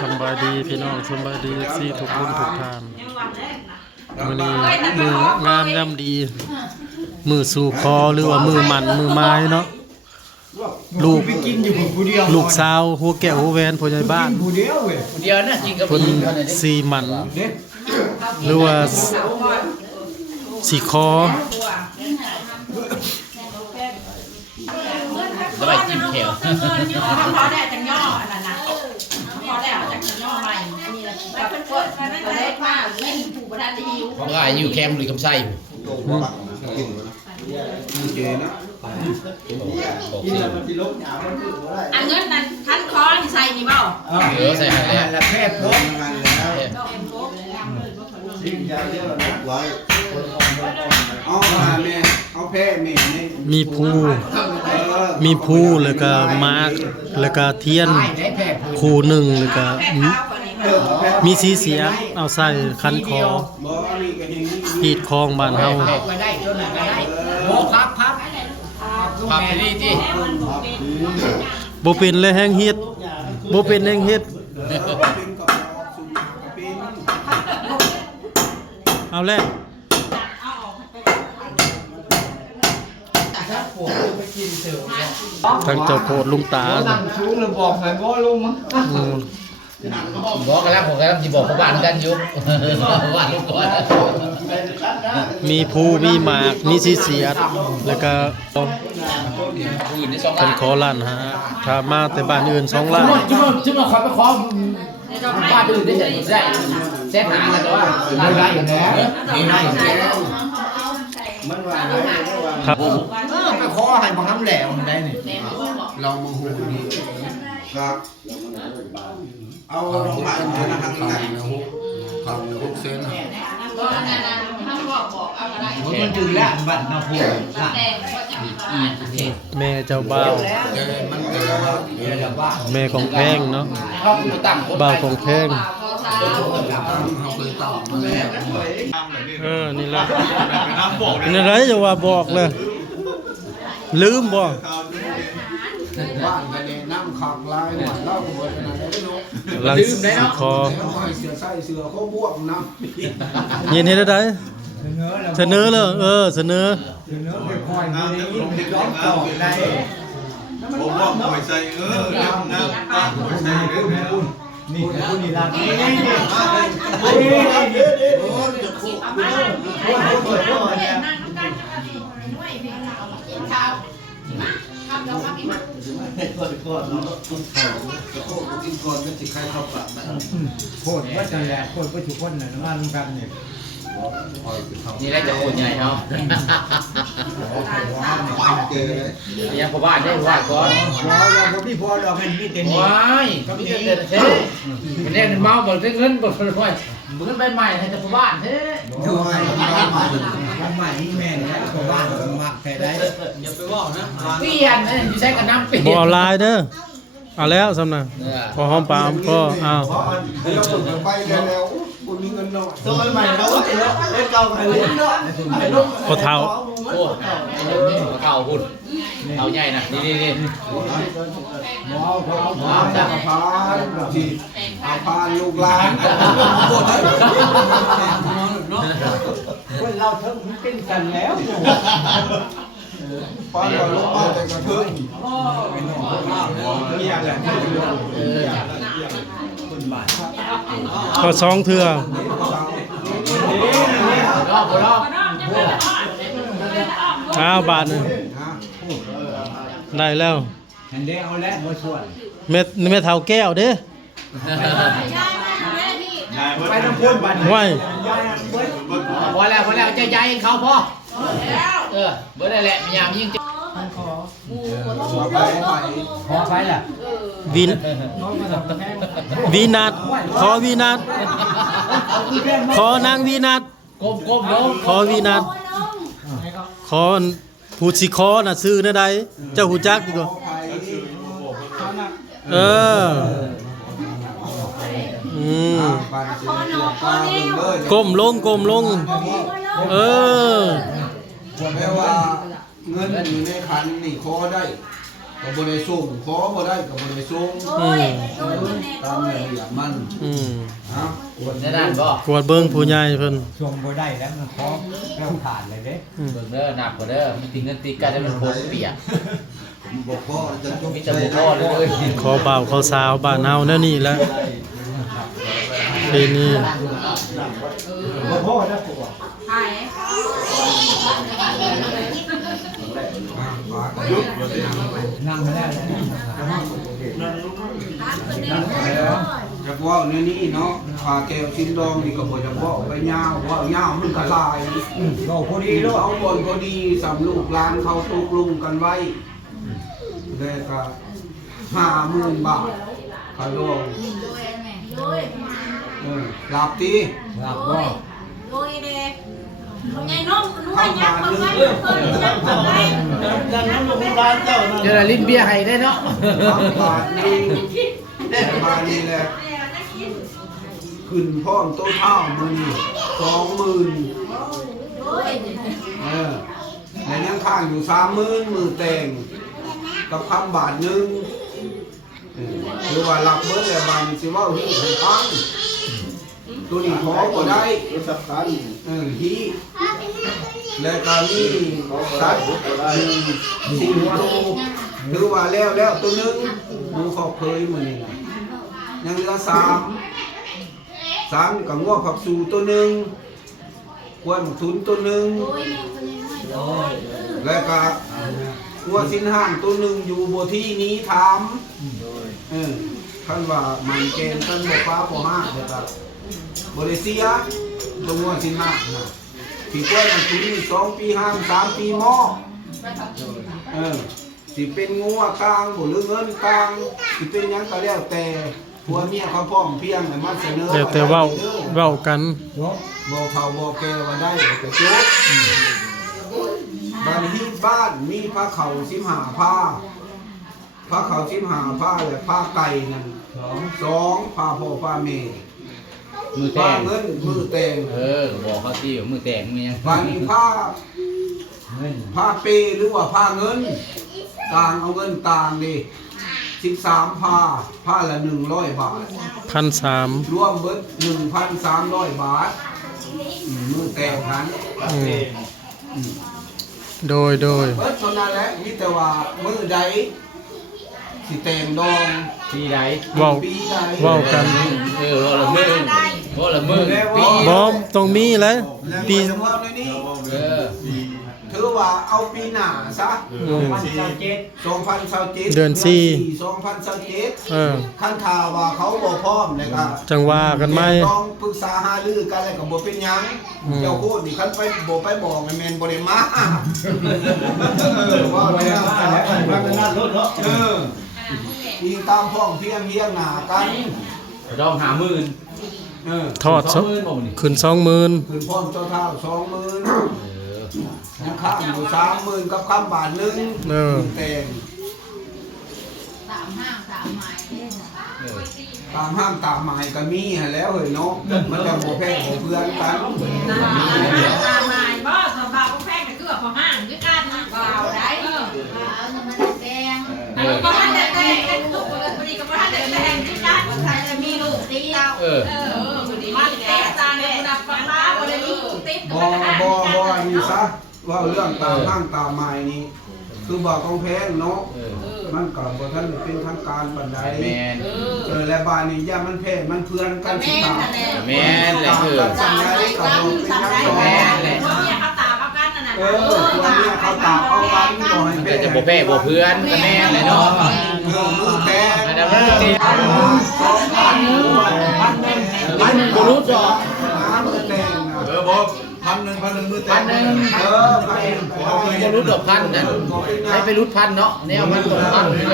สบายดีพี่น้องสบายดีซี่ทุกคนทุกท่านมื้อนี้มืองามย่ำดีมือสู่คอหรือว่ามือมันมือไม้เนาะลูกสาวหัวแก้วหัวแหวนผู้ใหญ่บ้านผู้เดียวนะกินกับ เพิ่นสีมันหรือว่าสีคอสบายจิ้มแถวพอได้จากย่ออันนั้นนะพอได้จากย่อใหม่นี่แหละแล้วเป็นคนมันได้มากไม่ถูกประทานหิวผมก็อยู่แคมป์หรือคำไส้อันเงินนั้นทันคอที่ใส่นี่เปล่าใส่อะไรละแพทย์พบเอามาแม่เอาแพ้แม่มีผู้แล้วก็มาร์กแล้วก็เทียนคู่หนึ่งแล้วก็มีสีเสียเอาใส่คันคอหีดคองบ้านเฮาพับไปนี่ที่บ่เป็นเลยแห้งเฮ็ดบ่เป็นแห้งเฮ็ดเอาแล้วทางเจ้าโพดลุงตาชูเลยบอกให้บ่ลุงมั้งบอกกันแล้วผมกำลังจะบอกเขาบ้านกันอยู่บ้านลูกก่อนมีผู้มีหมากมีสีเสียดแล้วก็เป็นขอล้านฮะถ้ามาแต่บ้านอื่น2ล้านจุ่มขอไปขอบ้านอื่นได้แซ่หากันแต่ว่าได้อยู่แล้วได้อยู่แล้วมันว่าครับไปขอให้บังคับแหลมได้นี่เรามาหูดีครับเอาลงมานะครับครับ6 เซนมันจืดแล้วบัตรนะพวกแม่เจ้าบ่าวแม่ของแพงเนาะบ่าวของแพงนี่ล่ะเป็นอะไรจะว่าบอกเลยลืมบ่บ้านกันเนี่ยน้ำขังลายเนี่ยเล่าหัวขนาดนี้เนาะลืมได้เนาะคอเสือใส่เสือเขาบวกน้ำเย็นเฮ็ดได้เสนอเลยเสนอไปคอยนี่ย้อนต่อได้ผมว่าหอยใส่น้ำตาหอยใส่นี่คุณนี่ลานี่โคตรว่าจะแหลกโคตรว่าทุกคนน่ะมาลงกันเนี่ยนี่ได้จะโคตรใหญ่เนาะยังพ่อบ้านได้ว่าก่อนเราพี่พ่อเราเป็นพี่เต็มว้ายก็มีแต่เท่มันเล่นเมาหมดเงินหมดเลยมึงไปใหม่ให้แต่พ่อบ้านเท่ดูใหม่ใหม่แม่เนี่ยพ่อบ้านมักแค่ได้อย่าไปว่านะเปลี่ยนนะอยู่ใช้กับน้ำเปลี่ยนบ่ลายเด้อเอาแล้วสำนักพอหอมปามก็เอาเราฝึกไปแล้วคุณมีเงินน้อยตัวใหม่เราเล่นเก่าไปเลยพอเท่าโอ้เท่าหุ่นเท่าใหญ่นะนี่หมอจะพานที่พานลูกหลานคนเราทั้งเป็นกันแล้วป้าเราลูกป้าแต่กระเทือนก็2เทื่อบาทนึงได้แล้วเม็ดเท่าแก้วเด้ไปน้ำพ่นบันไว้พอแล้วใจใจเขาพ่อเบอร์ได้แหละมีอย่างยิ่งขอไปล่ะวีนัทขอวีนัทขอนางวีนัทก้มลงขอวีนัทขอผู้สิขอน่ะซื้อนะใดเจ้าหูจักดีกว่าก้มลงแม้ว่าเงินอยู่ในขันนี่ขอได้ก็บ่ได้ส่งขอบ่ได้ก็บ่ได้ส่ง ตามเลยอย่างมัน เอา ในด้านบ่ กวดเบิ่งผู้ใหญ่เพิ่น ชมบ่ได้แล้วมันพร้อมแล้วขาดเลยเด้ เบิ่งเด้อหนักกว่าเด้อมีติเงินติกันให้มันโผล่เปียก บอกพ่อจะจบ มีแต่บ่พอเลย ขอบ่าวขอสาวบ้านเฮาแนวนี้แหละปีนี้ บอกพ่อนะปู่ ใช่ นั่งไม่ได้เลย จะว่าในนี้เนาะผ่าแก้วชิ้นดองนี่ก็บ่จะบอกไปยาวว่ายาวมันก็ลาย เราพอ พอ ดี ดี แล้ แล้ว วเอาบนพอดีสำลูกหลานเขาตกลงกันไว้เลยก็50,000 บาทค่าดองหลับตี หลับบ่ เจอลิ้นเบียร์ให้ได้เนาะ บาทนึงบาทนี่แหละขึ้นพร้อมต้นข้าวมื้อนี้20,000แล้วยังข้างอยู่30,000มือแต่งกับคำบาทนึงหรือว่าหลักเบิดแล้วบาทนี่สิเว้าฮีให้ฟังตัวนี้ขอบ่ได้ฮีแล้วก็มีสัตว์สิ่งตัวถือว่าแล้วตัวนึงหมูขอบเคยมื้อนี้นะยังเหลือ3กับงัวผักสูตัวนึงกวนทุนตัวนึงแล้วก็งัวสินห้างตัวนึงอยู่บ่ที่นี้ถามท่านว่ามันเกณฑ์ท่านบ่ฟ้าบ่ห้าเด้อครับบ่ได้เสียตัวงัวสินห้างน่ะที่กวนมันทุนนี่2 ปีห้าง3 ปีหม้อสิเป็นงัวกลางบ่หรือเงินกลางสิเป็นหยังก็แล้วแต่ผัวเมียเขาพร้อมเพรียงให้มาเสนอ แต่เว้ากัน บ่เฒ่าบ่แก่ว่าได้ก็จบบ้านที่บ้านมีผ้าเข่า15ผ้าผ้าเข่า15ผ้าและผ้าไก่นั่น2ผ้าพ่อผ้าแม่ มือแต ผ้าง เงินมือแต่ง บอกเขาสิมือแตงมียัง บ้านนี้ผ้าเปหรือว่าผ้าเงินต่างเอาเงินต่างดิ13ผ้าละ100 บาท 1,300 รวมเบิด 1,300 บาทมือแต่งหัน โดย เบิดเท่านั้นแหละมีแต่ว่ามือใดสิแต่งดอง ที่ใด เว้า ปีใด เว้ากัน ว่าละมือปี บ่ต้องมีแหล้วปี สมมติในนี้ เ ถือว่าเอาปีหน้าซะ 2027 เดือน2027ขั้นข่าวว่าเขาบ่พร้อมแล้วก็ จังว่ากันไหม ต้องปรึกษาหารือกันแล้วก็บ่เป็นหยังเจ้าโคตรนี่คันไปบ่ไปบอกแม่นบ่ได้มาว่าแล้วอีตามพ้องเพียงเฮียงหน้ากัน ดอง50,000 ทอด 20,000บ่นี่ ขึ้น 20,000 ขึ้นพร้อมเจ้าเท่า 20,000ยังข้างอยู่ 30,000กับคำบาทนึงแต่งตามห้างตามหมายก็มีหั่นแล้วเฮ้ยเนาะมันจะบ่แพ้บ่เพื่อนกัน ตามนายบ่สบายก็แพงแต่เกือบพอห้างด้วยกันนะเปล่าได้ก็ท่านแต่แต่งกันทุกคนพอดีกับท่านแต่แต่งด้วยกันใครจะมีลูกตีเราพอดีมาแต่ตาเนี่ยดับฟ้าบ่ได้มีลูกติด บ่นี่ซะว่าเรื่องตามห้างตามหมายนี่คือบ่ต้องแพงเนาะมันก็บ่ทันได้เป็นทางการปานใด แม่น และบ้านนี่ย่ามันแพงมันเพื่อนกันสิตาม แม่นแหละคือ กันได้ก็บ่เป็นหยัง แม่น เลยเพราะเนี่ยเขาตาเอากันน่ะ ตัวเนี้ยเขาตามเอากันบ่ให้ แต่จะบ่แพ้บ่เพื่อนก็แม่นเลยเนาะ มือแตง อันนั้นมันสิมันบ่รู้ดอก มือแตง บอก1,000มือแต่ จะรู้ดอกพันนั่นให้ไปรู้พันเนาะแนวมันตกพันเลย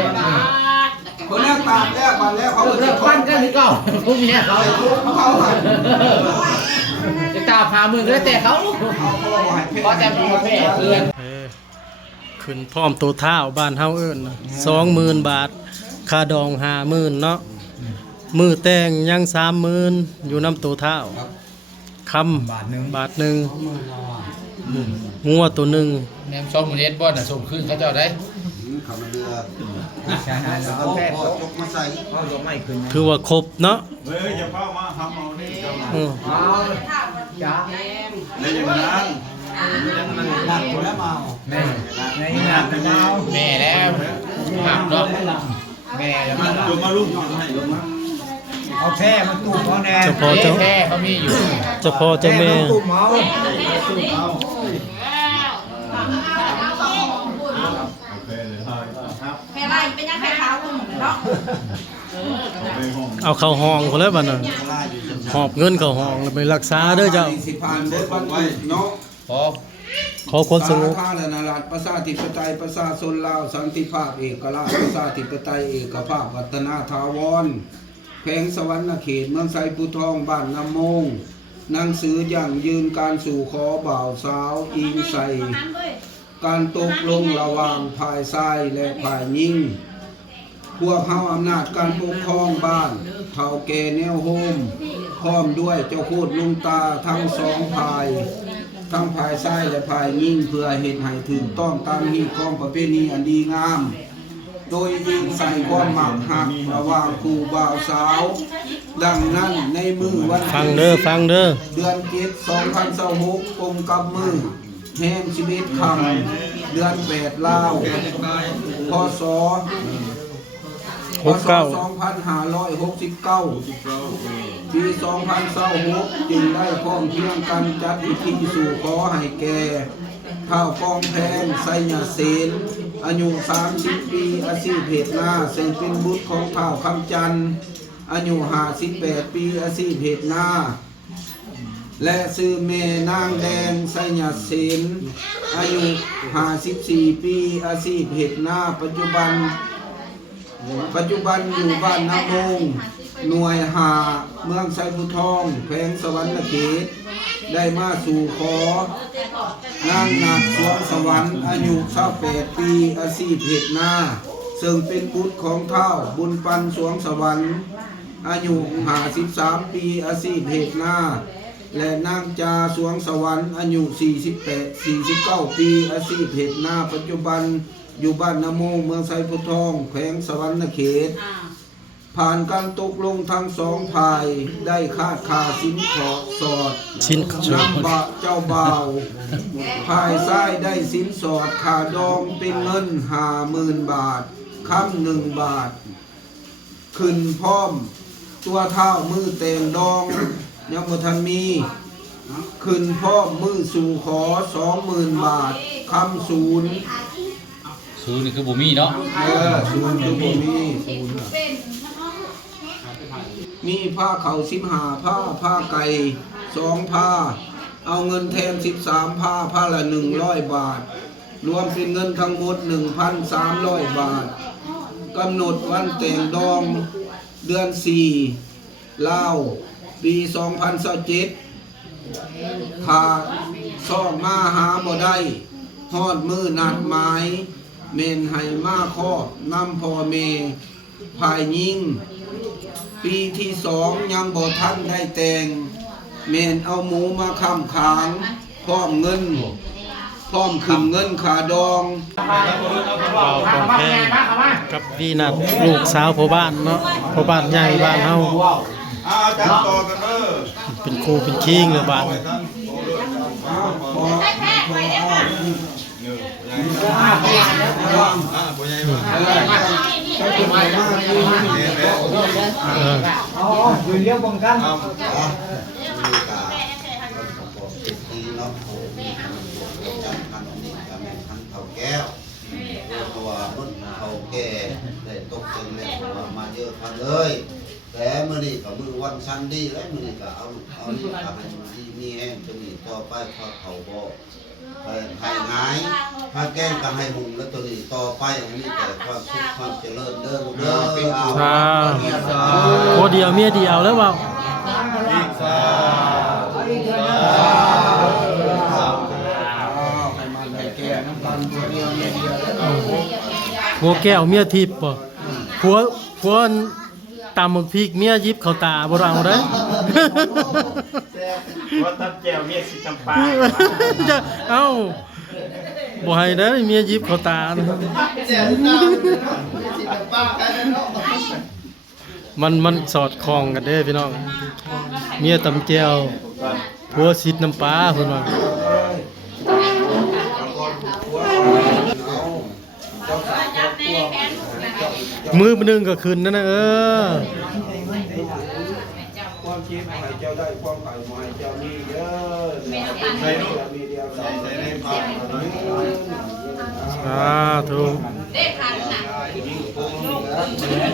คนนี้ตามแล้วมาแล้วเขา เรื่องพันก็คือเก่าพวกเนี้ยเขา เขาให้ จะตาพามือก็ได้แต่เขาเพราะแต่บ่แพ้เพื่อน ขึ้นพร้อมตัวเท้าบ้านเฮาเอิ้นน่ะ20,000 บาทค่าดอง 50,000 เนาะมือแต่งยัง 30,000 อยู่นำตัวเท้าคำบาทหนึงงัวตัวหนึง แนมช่องมื้อนี้บ่น่ะส่งคืนเขาเจ้าได้ ขับเรือ ใช่ๆแล้วเอาแค่ตกมาใส่เอาลงไม่ขึ้น คือว่าครบเนาะ เฮ้ยอย่าเฝ้ามาทำเอานี่เจ้ามา อืม เอาจ้า แล้วอย่างนั้น หนักคนแล้วเมาแม่ในหนักเมา แม่แล้วหักเนาะแม่แล้วมัน ยกมาลูกมาให้ยกมา เอาแค่มันตู้เขาแน่ เฉพาะเจ้า แท้เขามีอยู่ เฉพาะเจ้าแม่ ตู้เมา โอเคเลยครับ แม่ไรเป็นยังไงขาวคุณเนาะ ไปห้อง เอาเข้าห้องพุ่นแล้วบัดน่ะหอบเงินเข้าห้องแล้วไปรักษาเด้อเจ้า สิผ่านเบิดวันพุธเนาะ พอ ขอคนสงบ สาธารณรัฐประชาธิปไตยประชาชนลาวสันติภาพเอกราชประชาธิปไตยเอกภาพวัฒนาถาวรแขวงสวรรณเขตเมืองไซภูทองบ้านน้ำมงหนังสืออย่างยืนการสู่ขอบ่าวสาวอิงใส่การตกลงระหว่างฝ่ายชายและฝ่ายหญิงพวกเฮาอำนาจการปกครองบ้านเฒ่าแก่แนวโฮมพร้อมด้วยเจ้าโคตรลุงตาทั้งสองฝ่าย ทั้งภายซ้ายและภายยิ่งเพื่อเห็นให้ถึงต้องตามฮีตของประเพณีอันดีงาม โดยยิ่งใส่ความหมักหักระหว่างครูบ่าวสาว ดังนั้นในมือวัน ฟังเด้อฟังเด้อ เดือนเจ็ด2026กรมกับมือแห่งชีวิตคำเดือน8ลาวพศ2569 ปี2026จึงได้พร้อมเพรียงกันจัดพิธีสู่ขอให้แก่ท้าวกองแพงไสยเสนอายุ30 ปีอาชีพเพชรนาซึ่งเป็นบุตรของท้าวคำจันทร์อายุ58 ปีอาชีพเพชรนาและชื่อแม่นางแดงไสยเสนอายุ54 ปีอาชีพเพชรนาปัจจุบันอยู่บ้านน้ำมงหน่วยหาเมืองไซบุทองแขวงสวรรณเขตได้มาสู่ขอนางนาคสวงสวรรค์อายุ28 ปีอาชีพเพชรนาซึ่งเป็นบุตรของเฒ่าบุญปันสวงสวรรค์อายุ53 ปีอาชีพเพชรนาและนางจาสวงสวรรค์อายุ49 ปีอาชีพเพชรนาปัจจุบันอยู่บ้านนาโมงเมืองไซพุทองแขวงสวรรณเขตผ่านการตกลงทั้งสองฝ่ายได้คาดค่าสินขอสอด ชิ้น นำบะเจ้าบ่าวฝ่ายซ้ายได้สินสอดค่าดองเป็นเงิน50,000 บาทคำ1 บาท ขึ้นพร้อมตัวเท้ามือแต่งดองยังบ่ทันมีขึ้นพร้อมมือสู่ขอ 20,000 บาทคำศูนย์ สูนี่คือบุมีเนาะ ศูนย์คือบ่มีมีผ้าเขา15ผ้าไก่2ผ้าเอาเงินแทน13ผ้าละ100 บาท รวมเป็นเงินทั้งหมด 1,300 บาทกำหนดวันแต่งดองเดือน4ลาวปี2027ถ้าซ่อมมาหาบ่ได้ฮอดมือนัดหมายเมนให้มาครอบนำพ่อแม่ภายยิงปีที่2ยังบ่ทันได้แต่งเมนเอาหมูมาค้ำขางพร้อมเงินพร้อมขึ้นเงินขาดอง เราของแพงกับดีนัดลูกสาวพ่อบ้านเนาะพ่อบ้านใหญ่บ้านเฮา จับต่อกันเด้อ เป็นครูเป็นคิงเลยบ้าน ไปทั้งโอ้เลย แทกไปได้ป่ะ บ่ใหญ่มา เออ อ๋ออยู่เลี้ยงป้องกัน ทีเนาะโอ้จัดพันนี่ก็แม่นพันเท่าแก้วเพราะว่ารุ่นเท่าแก่ได้ตกเป็นแล้วเพราะว่ามาเยอะพันเลยแต่มื้อนี้ก็มื้อวันซันดีแล้วมื้อนี้ก็เอานี่ก็ให้ดีมีแห้งตัวนี้ต่อไปพอเขาบ่ไปให้งายถ้าแกล้งก็ให้หุงแล้วตัวนี้ต่อไปอันนี้แต่ความสุขความเจริญเด้อลูกเด้อเอา โคเดียวเมียเดียวแล้วเปล่าหัวแก้วเมียทิพย์ป่ะผัวตำบักพริกเมียยิบเข้าตาบ่เราเด้อ ว่าตับแจวเมียสิจำปา จะเอ้าบ่ให้เด้อเมียยิบเข้าตานะ เ ปลากันเนาะ มันสอดคล้องกันเด้พี่น้องเมียตำแจ่วผัวสิดน้ำปลาเพิ่นว่ามือนึงก็ขึ้นนั่นน่ะความคิดให้เจ้าได้ความไข่ให้เจ้ามีเด้อใส่มีเดียวใส่ในผ้า ถูก เด็กขันน่ะ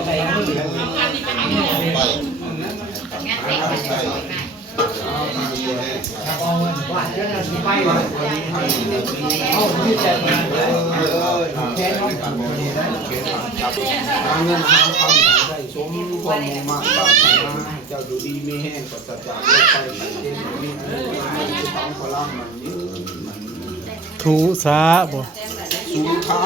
ไป งานนี้เป็นยังไง ว่าจะไปวันนี้เอาที่จะมาแค่น้องกันนี่นะ เงินหาคำได้สมความมุ่งมั่นปรารถนาเจ้าอยู่ดีมีแห้งปัสจากโลกไปเจ็บมีอันนี้ฟังพลังมันยืน ถูสาบ่ สุขา